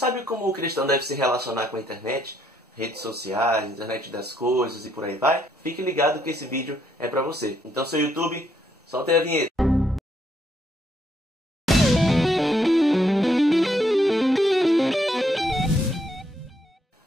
sabe como o cristão deve se relacionar com a internet? Redes sociais, internet das coisas e por aí vai? Fique ligado que esse vídeo é para você. Então, seu YouTube, solta aí a vinheta.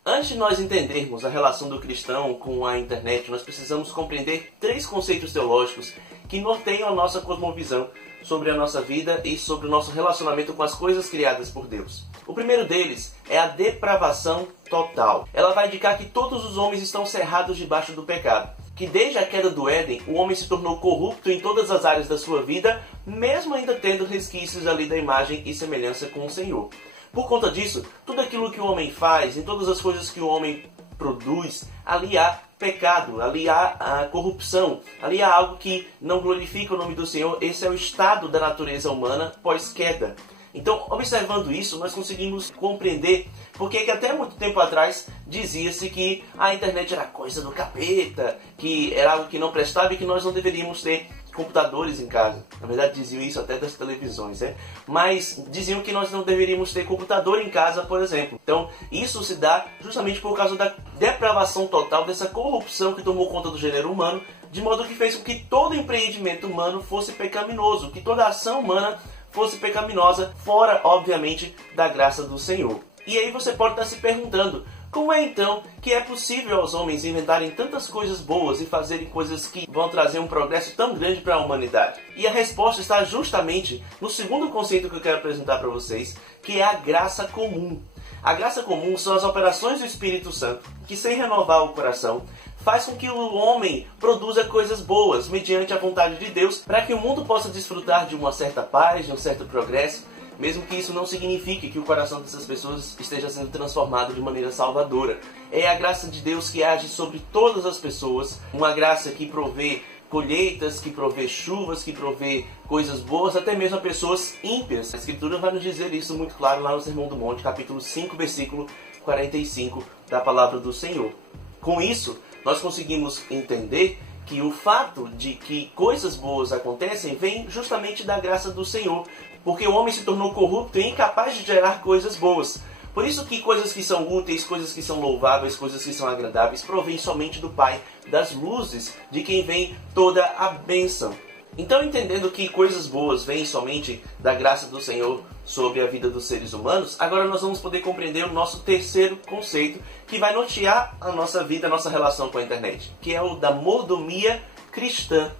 Antes de nós entendermos a relação do cristão com a internet, nós precisamos compreender 3 conceitos teológicos que norteiam a nossa cosmovisão sobre a nossa vida e sobre o nosso relacionamento com as coisas criadas por Deus. O primeiro deles é a depravação total. Ela vai indicar que todos os homens estão cerrados debaixo do pecado. Que desde a queda do Éden, o homem se tornou corrupto em todas as áreas da sua vida, mesmo ainda tendo resquícios ali da imagem e semelhança com o Senhor. Por conta disso, tudo aquilo que o homem faz, em todas as coisas que o homem produz, ali há pecado, ali há a corrupção, ali há algo que não glorifica o nome do Senhor. Esse é o estado da natureza humana pós-queda. Então, observando isso, nós conseguimos compreender porque que até muito tempo atrás dizia-se que a internet era coisa do capeta, que era algo que não prestava e que nós não deveríamos ter computadores em casa. Na verdade, diziam isso até das televisões, né? Mas diziam que nós não deveríamos ter computador em casa, por exemplo. Então, isso se dá justamente por causa da depravação total, dessa corrupção que tomou conta do gênero humano, de modo que fez com que todo empreendimento humano fosse pecaminoso, que toda ação humana fosse pecaminosa, fora, obviamente, da graça do Senhor. E aí você pode estar se perguntando, como é então que é possível aos homens inventarem tantas coisas boas e fazerem coisas que vão trazer um progresso tão grande para a humanidade? E a resposta está justamente no segundo conceito que eu quero apresentar para vocês, que é a graça comum. A graça comum são as operações do Espírito Santo, que sem renovar o coração, faz com que o homem produza coisas boas, mediante a vontade de Deus, para que o mundo possa desfrutar de uma certa paz, de um certo progresso, mesmo que isso não signifique que o coração dessas pessoas esteja sendo transformado de maneira salvadora. É a graça de Deus que age sobre todas as pessoas, uma graça que provê colheitas, que provê chuvas, que provê coisas boas, até mesmo a pessoas ímpias. A Escritura vai nos dizer isso muito claro lá no Sermão do Monte, capítulo 5, versículo 45 da Palavra do Senhor. Com isso, nós conseguimos entender que o fato de que coisas boas acontecem vem justamente da graça do Senhor, porque o homem se tornou corrupto e incapaz de gerar coisas boas. Por isso que coisas que são úteis, coisas que são louváveis, coisas que são agradáveis, provêm somente do Pai das luzes, de quem vem toda a bênção. Então, entendendo que coisas boas vêm somente da graça do Senhor sobre a vida dos seres humanos, agora nós vamos poder compreender o nosso terceiro conceito, que vai nortear a nossa vida, a nossa relação com a internet, que é o da mordomia cristã.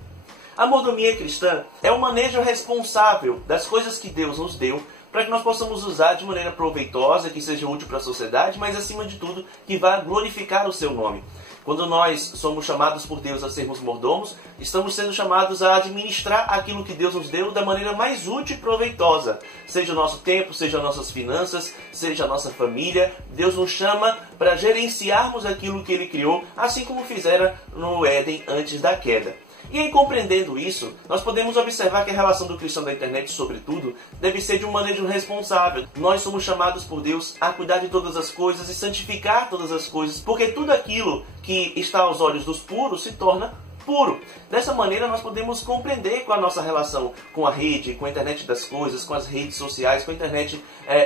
A mordomia cristã é o manejo responsável das coisas que Deus nos deu, para que nós possamos usar de maneira proveitosa, que seja útil para a sociedade, mas acima de tudo, que vá glorificar o seu nome. Quando nós somos chamados por Deus a sermos mordomos, estamos sendo chamados a administrar aquilo que Deus nos deu da maneira mais útil e proveitosa. Seja o nosso tempo, seja as nossas finanças, seja a nossa família. Deus nos chama para gerenciarmos aquilo que Ele criou, assim como fizera no Éden antes da queda. E aí, compreendendo isso, nós podemos observar que a relação do cristão da internet, sobretudo, deve ser de um manejo responsável. Nós somos chamados por Deus a cuidar de todas as coisas e santificar todas as coisas, porque tudo aquilo que está aos olhos dos puros se torna puro. Dessa maneira, nós podemos compreender com a nossa relação com a rede, com a internet das coisas, com as redes sociais, com a internet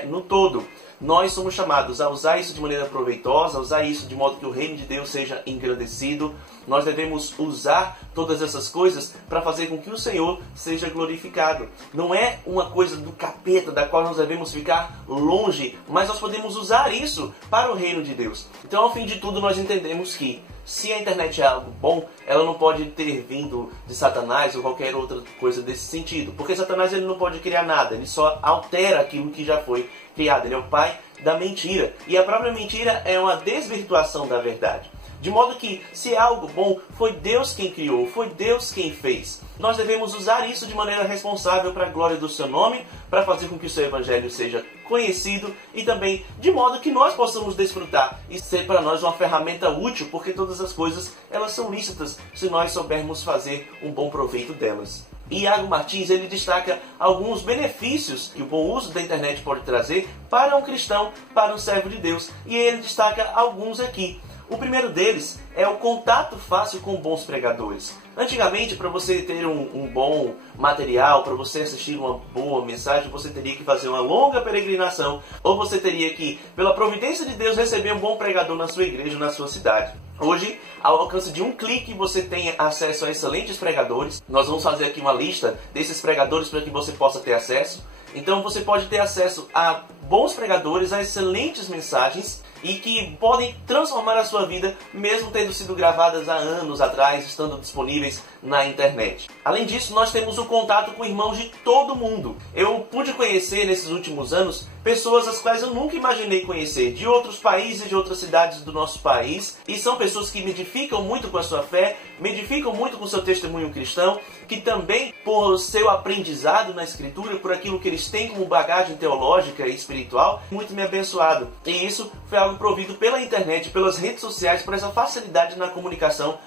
no todo. Nós somos chamados a usar isso de maneira proveitosa, a usar isso de modo que o reino de Deus seja engrandecido. Nós devemos usar todas essas coisas para fazer com que o Senhor seja glorificado. Não é uma coisa do capeta da qual nós devemos ficar longe, mas nós podemos usar isso para o reino de Deus. Então, ao fim de tudo, nós entendemos que se a internet é algo bom, ela não pode ter vindo de Satanás ou qualquer outra coisa desse sentido. Porque Satanás ele não pode criar nada, ele só altera aquilo que já foi criado. Ele é o pai da mentira. E a própria mentira é uma desvirtuação da verdade. De modo que, se é algo bom, foi Deus quem criou, foi Deus quem fez. Nós devemos usar isso de maneira responsável para a glória do seu nome, para fazer com que o seu evangelho seja conhecido e também de modo que nós possamos desfrutar e ser para nós uma ferramenta útil, porque todas as coisas elas são lícitas se nós soubermos fazer um bom proveito delas. E Iago Martins ele destaca alguns benefícios que o bom uso da internet pode trazer para um cristão, para um servo de Deus. E ele destaca alguns aqui. O primeiro deles é o contato fácil com bons pregadores. Antigamente, para você ter um bom material, para você assistir uma boa mensagem, você teria que fazer uma longa peregrinação, ou você teria que, pela providência de Deus, receber um bom pregador na sua igreja, na sua cidade. Hoje, ao alcance de um clique, você tem acesso a excelentes pregadores. Nós vamos fazer aqui uma lista desses pregadores para que você possa ter acesso. Então você pode ter acesso a bons pregadores, a excelentes mensagens e que podem transformar a sua vida, mesmo tendo sido gravadas há anos atrás, estando disponíveis na internet. Além disso, nós temos o contato com irmãos de todo mundo. Eu pude conhecer nesses últimos anos pessoas as quais eu nunca imaginei conhecer, de outros países, de outras cidades do nosso país, e são pessoas que me edificam muito com a sua fé, me edificam muito com o seu testemunho cristão, que também, por seu aprendizado na Escritura, por aquilo que eles têm como bagagem teológica e espiritual, muito me abençoado. E isso foi algo provido pela internet, pelas redes sociais, por essa facilidade na comunicação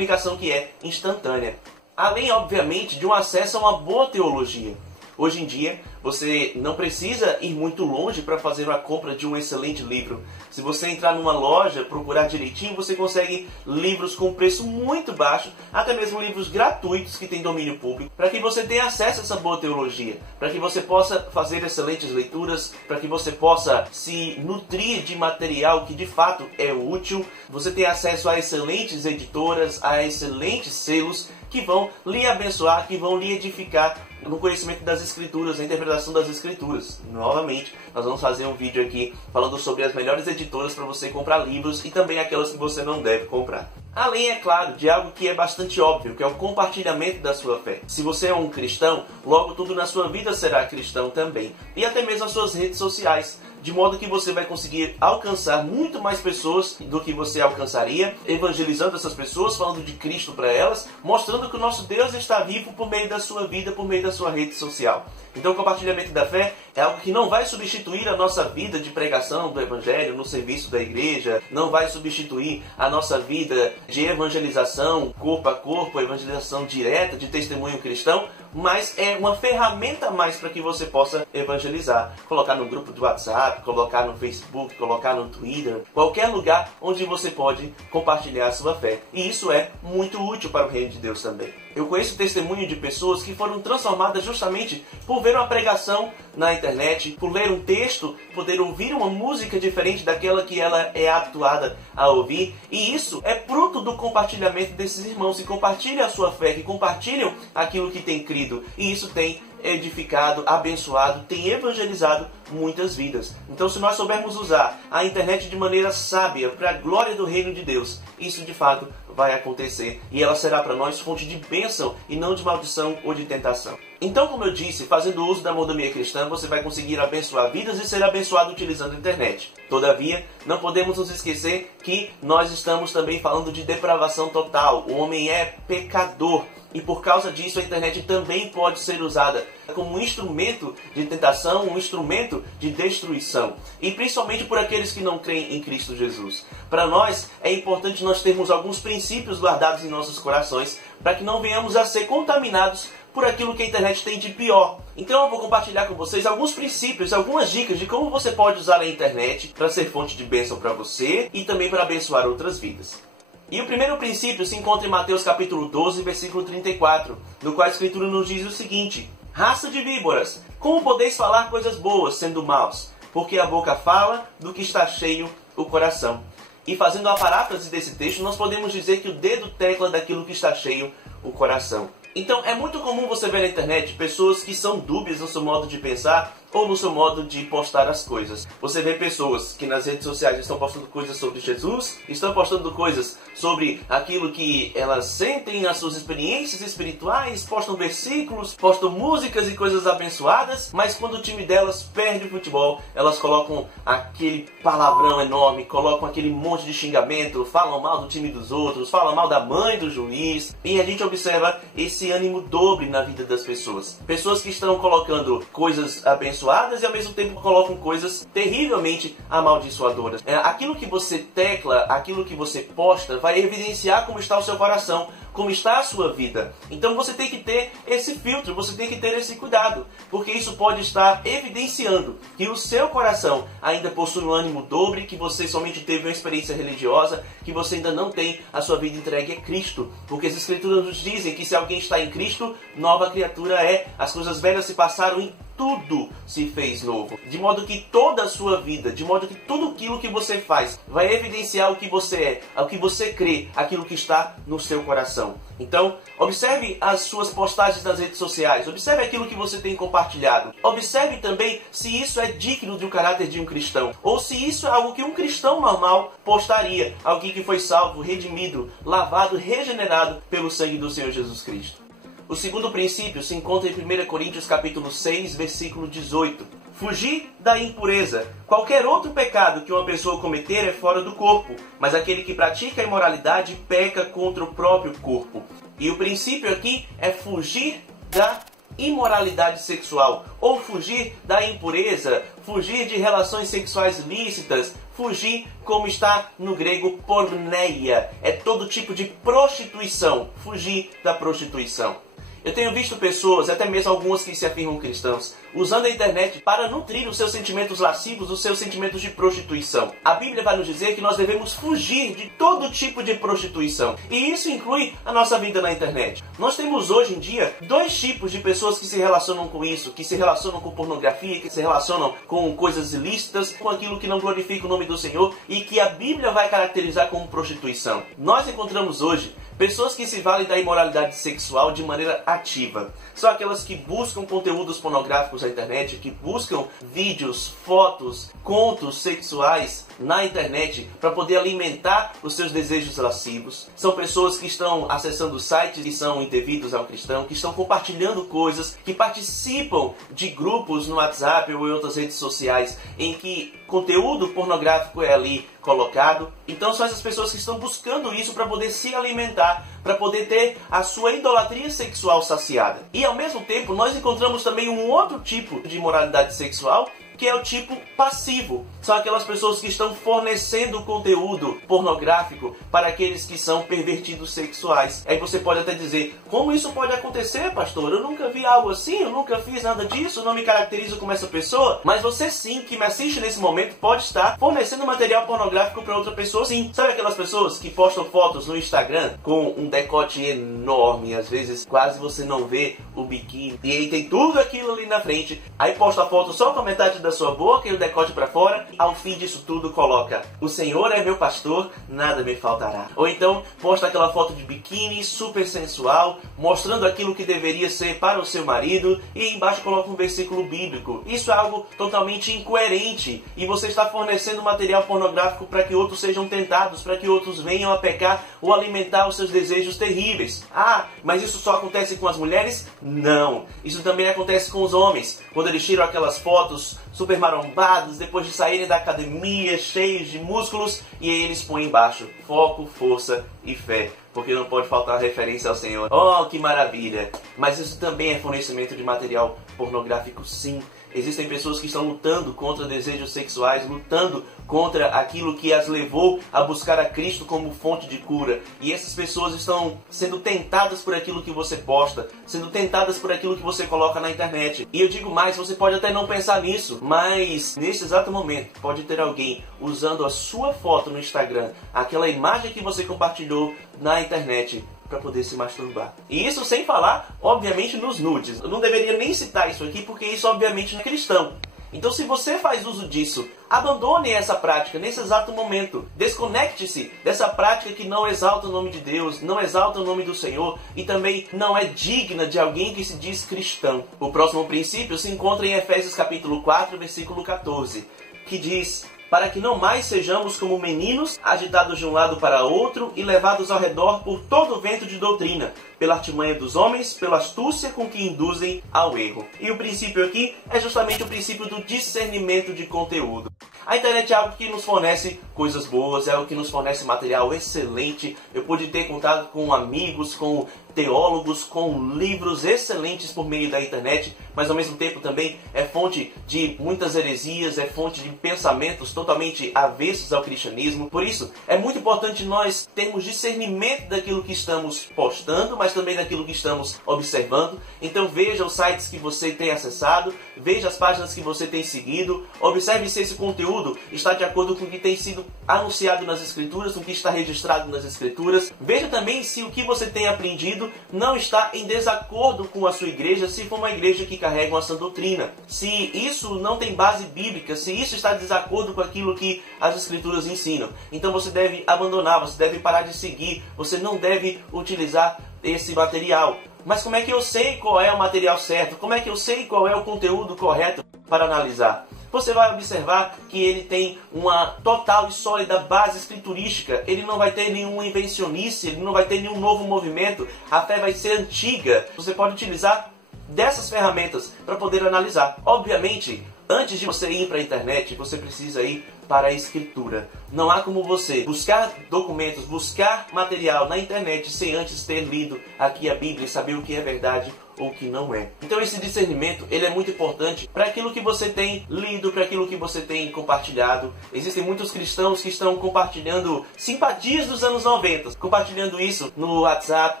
que é instantânea. Além, obviamente, de um acesso a uma boa teologia. Hoje em dia, você não precisa ir muito longe para fazer uma compra de um excelente livro. Se você entrar numa loja, procurar direitinho, você consegue livros com preço muito baixo, até mesmo livros gratuitos que têm domínio público, para que você tenha acesso a essa boa teologia, para que você possa fazer excelentes leituras, para que você possa se nutrir de material que de fato é útil. Você tem acesso a excelentes editoras, a excelentes selos que vão lhe abençoar, que vão lhe edificar no conhecimento das Escrituras, na interpretação das Escrituras. Novamente, nós vamos fazer um vídeo aqui falando sobre as melhores editoras para você comprar livros e também aquelas que você não deve comprar. Além, é claro, de algo que é bastante óbvio, que é o compartilhamento da sua fé. Se você é um cristão, logo tudo na sua vida será cristão também. E até mesmo as suas redes sociais. De modo que você vai conseguir alcançar muito mais pessoas do que você alcançaria, evangelizando essas pessoas, falando de Cristo para elas, mostrando que o nosso Deus está vivo por meio da sua vida, por meio da sua rede social. Então o compartilhamento da fé é algo que não vai substituir a nossa vida de pregação do Evangelho no serviço da igreja, não vai substituir a nossa vida de evangelização corpo a corpo, evangelização direta, de testemunho cristão, mas é uma ferramenta a mais para que você possa evangelizar. Colocar no grupo do WhatsApp, colocar no Facebook, colocar no Twitter, qualquer lugar onde você pode compartilhar a sua fé. E isso é muito útil para o reino de Deus também. Eu conheço testemunho de pessoas que foram transformadas justamente por ver uma pregação na internet, por ler um texto, poder ouvir uma música diferente daquela que ela é habituada a ouvir. E isso é fruto do compartilhamento desses irmãos que compartilham a sua fé, que compartilham aquilo que tem crido. E isso tem edificado, abençoado, tem evangelizado muitas vidas. Então, se nós soubermos usar a internet de maneira sábia para a glória do reino de Deus, isso de fato vai acontecer e ela será para nós fonte de bênção e não de maldição ou de tentação. Então, como eu disse, fazendo uso da mordomia cristã, você vai conseguir abençoar vidas e ser abençoado utilizando a internet. Todavia, não podemos nos esquecer que nós estamos também falando de depravação total. O homem é pecador. E por causa disso a internet também pode ser usada como um instrumento de tentação, um instrumento de destruição. E principalmente por aqueles que não creem em Cristo Jesus. Para nós é importante nós termos alguns princípios guardados em nossos corações para que não venhamos a ser contaminados por aquilo que a internet tem de pior. Então eu vou compartilhar com vocês alguns princípios, algumas dicas de como você pode usar a internet para ser fonte de bênção para você e também para abençoar outras vidas. E o primeiro princípio se encontra em Mateus capítulo 12, versículo 34, no qual a Escritura nos diz o seguinte: raça de víboras, como podeis falar coisas boas sendo maus? Porque a boca fala do que está cheio o coração. E fazendo a paráfrase desse texto, nós podemos dizer que o dedo tecla daquilo que está cheio o coração. Então é muito comum você ver na internet pessoas que são dúbias no seu modo de pensar ou no seu modo de postar as coisas. Você vê pessoas que nas redes sociais estão postando coisas sobre Jesus, estão postando coisas sobre aquilo que elas sentem nas suas experiências espirituais, postam versículos, postam músicas e coisas abençoadas, mas quando o time delas perde o futebol, elas colocam aquele palavrão enorme, colocam aquele monte de xingamento, falam mal do time dos outros, falam mal da mãe do juiz, e a gente observa esse ânimo dobre na vida das pessoas. Pessoas que estão colocando coisas abençoadas abençoadas e ao mesmo tempo colocam coisas terrivelmente amaldiçoadoras. Aquilo que você tecla, aquilo que você posta, vai evidenciar como está o seu coração, como está a sua vida. Então você tem que ter esse filtro, você tem que ter esse cuidado, porque isso pode estar evidenciando que o seu coração ainda possui um ânimo dobre, que você somente teve uma experiência religiosa, que você ainda não tem a sua vida entregue a Cristo. Porque as Escrituras nos dizem que se alguém está em Cristo, nova criatura é. As coisas velhas se passaram e tudo se fez novo. De modo que toda a sua vida, de modo que tudo aquilo que você faz vai evidenciar o que você é, o que você crê, aquilo que está no seu coração. Então, observe as suas postagens nas redes sociais, observe aquilo que você tem compartilhado. Observe também se isso é digno do caráter de um cristão, ou se isso é algo que um cristão normal postaria, alguém que foi salvo, redimido, lavado, regenerado pelo sangue do Senhor Jesus Cristo. O segundo princípio se encontra em 1 Coríntios capítulo 6, versículo 18. Fugir da impureza. Qualquer outro pecado que uma pessoa cometer é fora do corpo, mas aquele que pratica a imoralidade peca contra o próprio corpo. E o princípio aqui é fugir da imoralidade sexual, ou fugir da impureza, fugir de relações sexuais lícitas, fugir, como está no grego, porneia. É todo tipo de prostituição, fugir da prostituição. Eu tenho visto pessoas, até mesmo algumas que se afirmam cristãos, usando a internet para nutrir os seus sentimentos lascivos, os seus sentimentos de prostituição. A Bíblia vai nos dizer que nós devemos fugir de todo tipo de prostituição. E isso inclui a nossa vida na internet. Nós temos hoje em dia dois tipos de pessoas que se relacionam com isso, que se relacionam com pornografia, que se relacionam com coisas ilícitas, com aquilo que não glorifica o nome do Senhor e que a Bíblia vai caracterizar como prostituição. Nós encontramos hoje pessoas que se valem da imoralidade sexual de maneira ativa. São aquelas que buscam conteúdos pornográficos na internet, que buscam vídeos, fotos, contos sexuais na internet para poder alimentar os seus desejos lascivos. São pessoas que estão acessando sites que são indevidos ao cristão, que estão compartilhando coisas, que participam de grupos no WhatsApp ou em outras redes sociais em que conteúdo pornográfico é ali colocado. Então são essas pessoas que estão buscando isso para poder se alimentar, para poder ter a sua idolatria sexual saciada. E ao mesmo tempo nós encontramos também um outro tipo de imoralidade sexual, que é o tipo passivo. São aquelas pessoas que estão fornecendo conteúdo pornográfico para aqueles que são pervertidos sexuais. Aí você pode até dizer, como isso pode acontecer, pastor? Eu nunca vi algo assim, eu nunca fiz nada disso, eu não me caracterizo como essa pessoa. Mas você sim, que me assiste nesse momento, pode estar fornecendo material pornográfico para outra pessoa sim. Sabe aquelas pessoas que postam fotos no Instagram com um decote enorme, às vezes quase você não vê o biquíni, e aí tem tudo aquilo ali na frente, aí posta a foto só com a metade da sua boca e o decote para fora, ao fim disso tudo coloca, o Senhor é meu pastor, nada me faltará. Ou então posta aquela foto de biquíni super sensual, mostrando aquilo que deveria ser para o seu marido, e embaixo coloca um versículo bíblico. Isso é algo totalmente incoerente, e você está fornecendo material pornográfico para que outros sejam tentados, para que outros venham a pecar ou alimentar os seus desejos terríveis. Ah, mas isso só acontece com as mulheres? Não, isso também acontece com os homens, quando eles tiram aquelas fotos super marombados, depois de saírem da academia, cheios de músculos, e aí eles põem embaixo foco, força e fé, porque não pode faltar referência ao Senhor. Oh, que maravilha! Mas isso também é fornecimento de material pornográfico, sim. Existem pessoas que estão lutando contra desejos sexuais, lutando contra aquilo que as levou a buscar a Cristo como fonte de cura. E essas pessoas estão sendo tentadas por aquilo que você posta, sendo tentadas por aquilo que você coloca na internet. E eu digo mais, você pode até não pensar nisso, mas nesse exato momento pode ter alguém usando a sua foto no Instagram, aquela imagem que você compartilhou na internet, para poder se masturbar. E isso sem falar, obviamente, nos nudes. Eu não deveria nem citar isso aqui, porque isso obviamente não é cristão. Então se você faz uso disso, abandone essa prática nesse exato momento. Desconecte-se dessa prática que não exalta o nome de Deus, não exalta o nome do Senhor e também não é digna de alguém que se diz cristão. O próximo princípio se encontra em Efésios capítulo 4, versículo 14, que diz: para que não mais sejamos como meninos, agitados de um lado para outro e levados ao redor por todo o vento de doutrina, pela artimanha dos homens, pela astúcia com que induzem ao erro. E o princípio aqui é justamente o princípio do discernimento de conteúdo. A internet é algo que nos fornece coisas boas, é algo que nos fornece material excelente. Eu pude ter contato com amigos, com teólogos com livros excelentes por meio da internet, mas ao mesmo tempo também é fonte de muitas heresias, é fonte de pensamentos totalmente avessos ao cristianismo. Por isso, é muito importante nós termos discernimento daquilo que estamos postando, mas também daquilo que estamos observando. Então veja os sites que você tem acessado, veja as páginas que você tem seguido, observe se esse conteúdo está de acordo com o que tem sido anunciado nas Escrituras, com o que está registrado nas Escrituras. Veja também se o que você tem aprendido não está em desacordo com a sua igreja, se for uma igreja que carrega uma sã doutrina. Se isso não tem base bíblica, se isso está em desacordo com aquilo que as Escrituras ensinam, então você deve abandonar, você deve parar de seguir, você não deve utilizar esse material. Mas como é que eu sei qual é o material certo? Como é que eu sei qual é o conteúdo correto para analisar? Você vai observar que ele tem uma total e sólida base escriturística. Ele não vai ter nenhuma invencionice, ele não vai ter nenhum novo movimento. A fé vai ser antiga. Você pode utilizar dessas ferramentas para poder analisar. Obviamente, antes de você ir para a internet, você precisa ir para a Escritura. Não há como você buscar documentos, buscar material na internet sem antes ter lido aqui a Bíblia e saber o que é verdade ou o que não é. Então esse discernimento, ele é muito importante para aquilo que você tem lido, para aquilo que você tem compartilhado. Existem muitos cristãos que estão compartilhando simpatias dos anos 90, compartilhando isso no WhatsApp,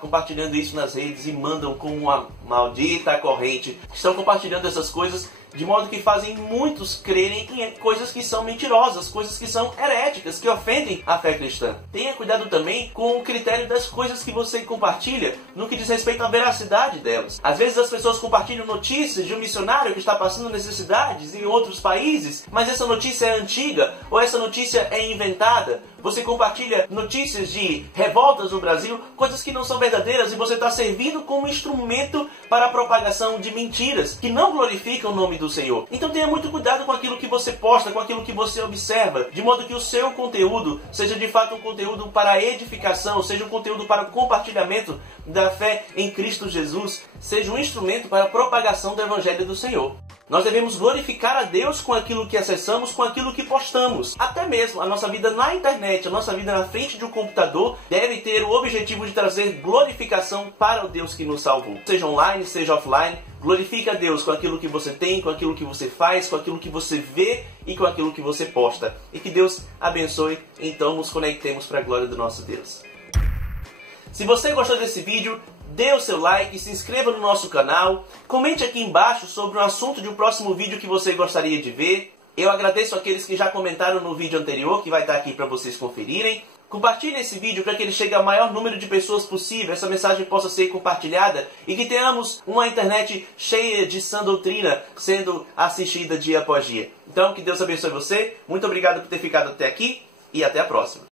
compartilhando isso nas redes e mandam com uma maldita corrente. Estão compartilhando essas coisas de modo que fazem muitos crerem em coisas que são mentirosas, coisas que são heréticas, que ofendem a fé cristã. Tenha cuidado também com o critério das coisas que você compartilha no que diz respeito à veracidade delas. Às vezes as pessoas compartilham notícias de um missionário que está passando necessidades em outros países, mas essa notícia é antiga ou essa notícia é inventada. Você compartilha notícias de revoltas no Brasil, coisas que não são verdadeiras, e você está servindo como instrumento para a propagação de mentiras que não glorificam o nome do Senhor. Então tenha muito cuidado com aquilo que você posta, com aquilo que você observa, de modo que o seu conteúdo seja de fato um conteúdo para edificação, seja um conteúdo para compartilhamento da fé em Cristo Jesus, seja um instrumento para a propagação do Evangelho do Senhor. Nós devemos glorificar a Deus com aquilo que acessamos, com aquilo que postamos. Até mesmo a nossa vida na internet, a nossa vida na frente de um computador deve ter o objetivo de trazer glorificação para o Deus que nos salvou. Seja online, seja offline, glorifique a Deus com aquilo que você tem, com aquilo que você faz, com aquilo que você vê e com aquilo que você posta. E que Deus abençoe, então nos conectemos para a glória do nosso Deus. Se você gostou desse vídeo, dê o seu like, se inscreva no nosso canal, comente aqui embaixo sobre o assunto de um próximo vídeo que você gostaria de ver. Eu agradeço aqueles que já comentaram no vídeo anterior, que vai estar aqui para vocês conferirem. Compartilhe esse vídeo para que ele chegue ao maior número de pessoas possível, essa mensagem possa ser compartilhada e que tenhamos uma internet cheia de sã doutrina sendo assistida dia após dia. Então, que Deus abençoe você, muito obrigado por ter ficado até aqui e até a próxima.